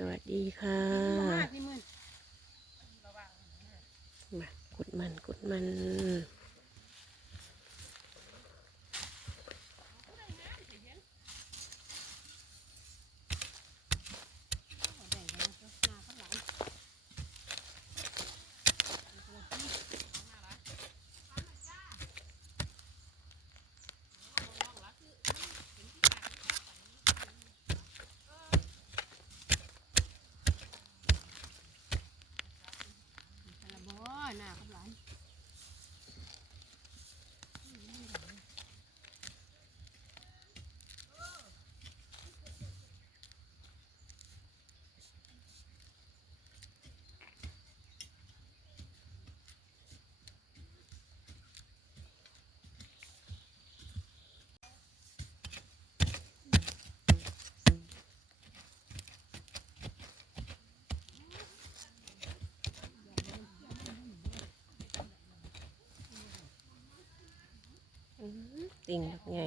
สวัสดีค่ะมากนี่มึงมากดมันกดมัน ติ่งไง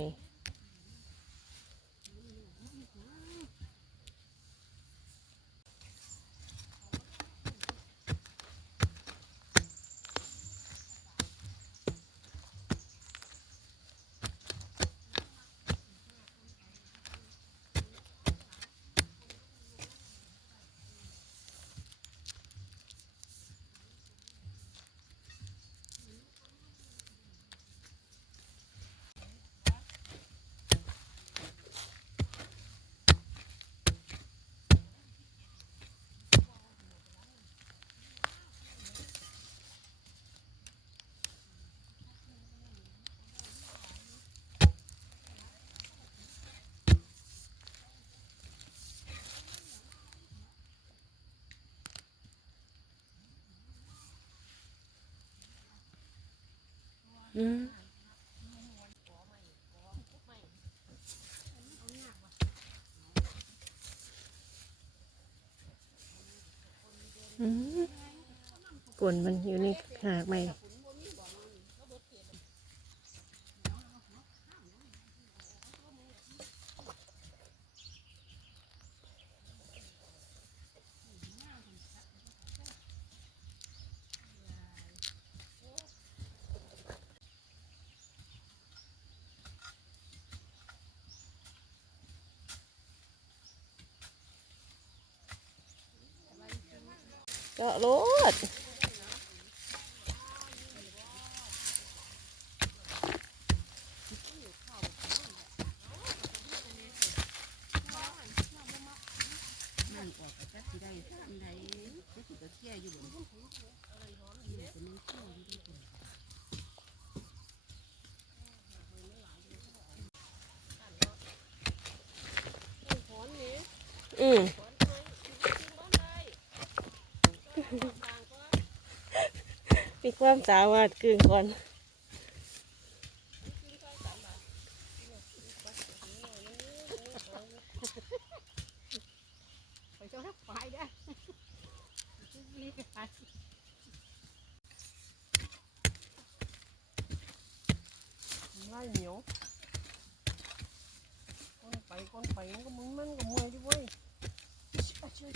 กวนมันอยู่ในหากไหม ก็รถ นั่นออกก็จักสิได้อันใดก็สิก็เที่ยอยู่บ่นี่ก็นึงเที่ยอยู่ ด้วยกันอืม มีความสามารถกึ่งก่อนไปเจ้าทักไฟได้ไล่เหนียวก้นไปก้นไปมันก็มึงมันก็เมื่อยดิเว้ยอิ๊ชอะเชื่อ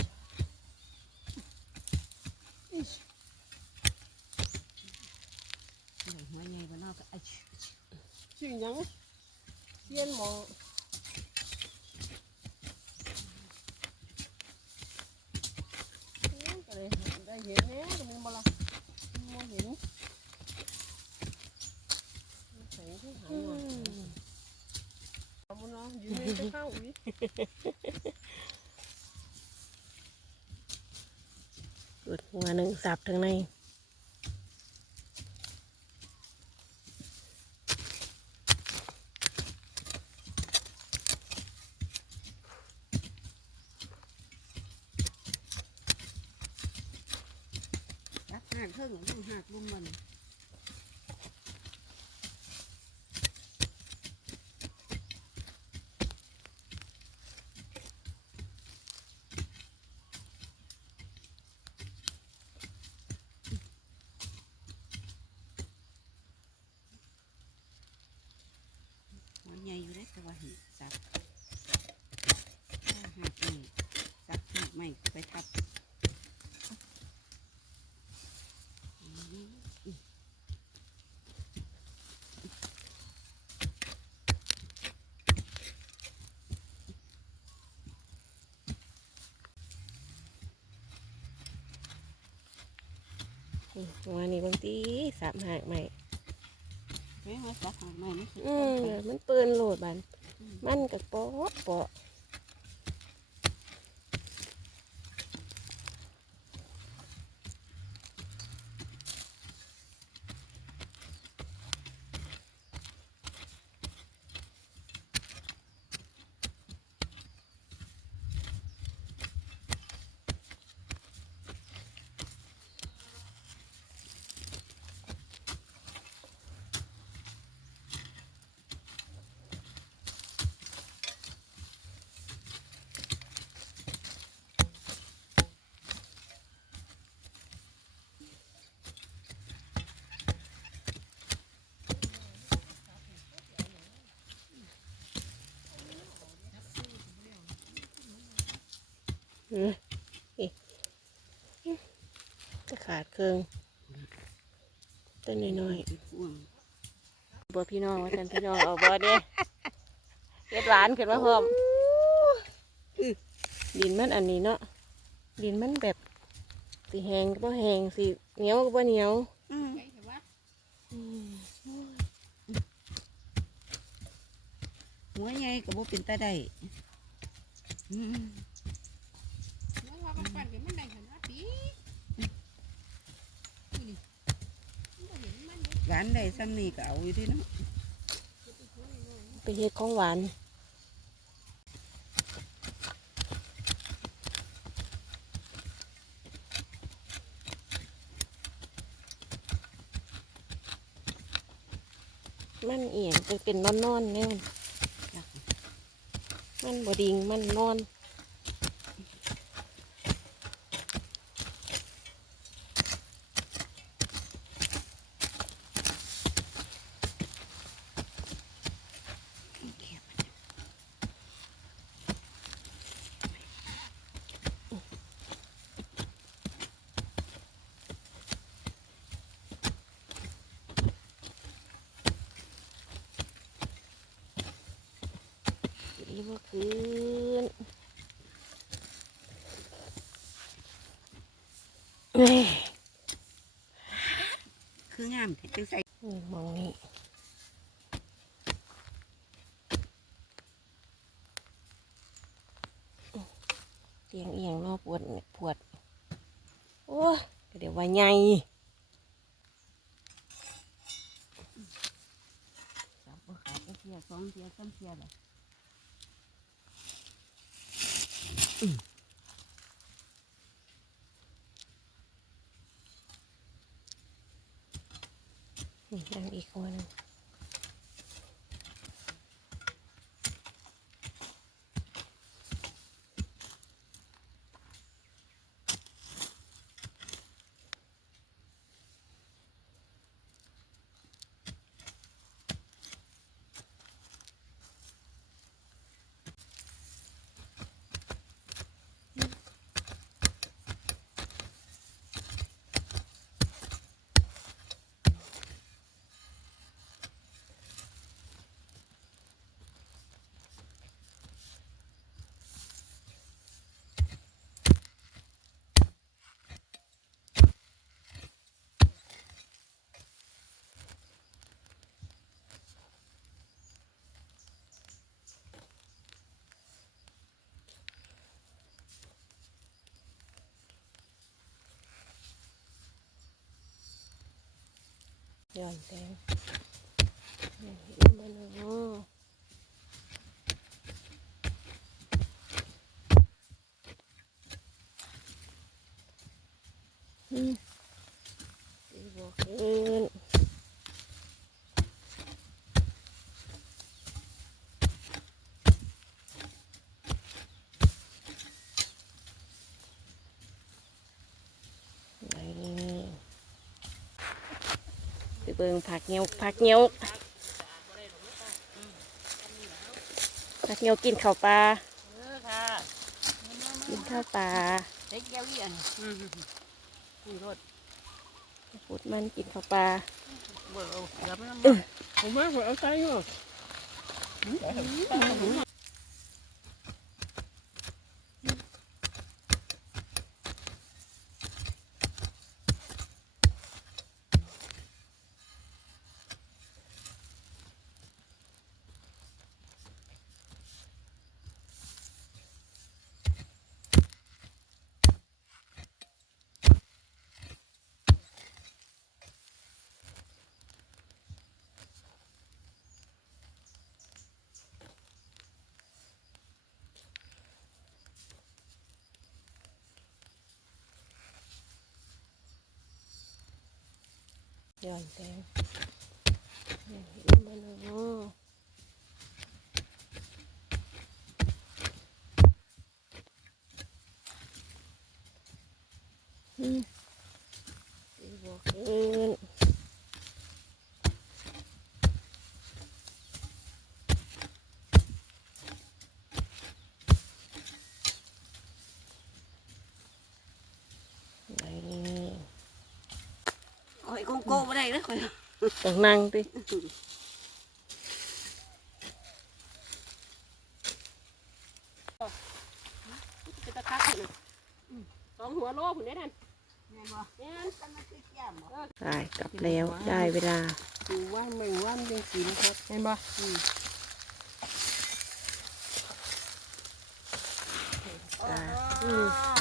อิ๊ช ใหญ่หัวใหญ่บ่เนอกก็อะชิ ชื่อ หยังเซียนหมองอืมก็เลยได้เห็นแหน่ก็มีบ่ล่ะมองเห็นแสงที่หายว่ะเอาบุญเนาะยืนไม่ได้เข้าอีกเปิดหัวหนึ่งสับทั้งใน จักหาก เพิ่งลูกหากลุมมันหัวใหญ่อยู่ได้แต่ว่าเห็นสับหากนี่สับหากไม่ ไปทับอืม นี่ หัวนี่บางทีสามหากใหม่เฮ้ยมาจับหางใหม่นี่คืออืมมันเปื้อนโหลดบันมันกับปอปออืมนี่ จะขาดเครื่องต้นน้อยไปพ่วงๆบัวพี่น้องว่าท่านพี่น้องเอาบัวเด้เก็ดหลานขึ้นมาพร้อมดินมันอันนี้เนาะดินมันแบบสีแหงก็บ่แหงสีเหนียวก็บ่เหนียวอืมอืมหัวใหญ่ก็บ่เป็นตาได้อืม หวานได้ซ้ำนี่ก็เอาอยู่ที่เนาะไปเฮ็ดของหวานมันเอียงจะเป็นนอนนอนๆเนี่ยมันบดิงมันนอน อีบ่คืนเอ้ย คืองามแต่จังใส่นี่มองนี่เตียงเอียงเนอปวดปวด โอ้ยเดี๋ยวว่าใหญ่จับบ่ขาดจักเทียสองเทียสามเทียเลย นี่นั่ง อีกคนงย้อนแสงนี่มันเนาะอืมสีบวกขึ้นไปนี่ไปเบิ่งผักเงี้ยวผักเงี้ยวผักเงี้ยวกินข้าวปลาเออค่ะข้าวปลาใส่แก้วอีอันอืมนี่รถพูดมันกินข้าวปลาเบอร์เอาเดี๋ยวมันผมว่าผมเอาใส่อยู่ย่อ นแตงย่อนเห็นมันเนาะอืมตีบวกขึ้น นี่ โอ้ยโกงโก้ไม่ได้ เลยคอยต้องนั่งดิจะตะคักเลยสองหัวโลผุนได้ทันแม่นบ่แม่นกันมาคือแก้มบ่ได้กลับแล้วได้เวลาดูว่านไม่ว่านยังกินครับเห็นบ่จ้าอืม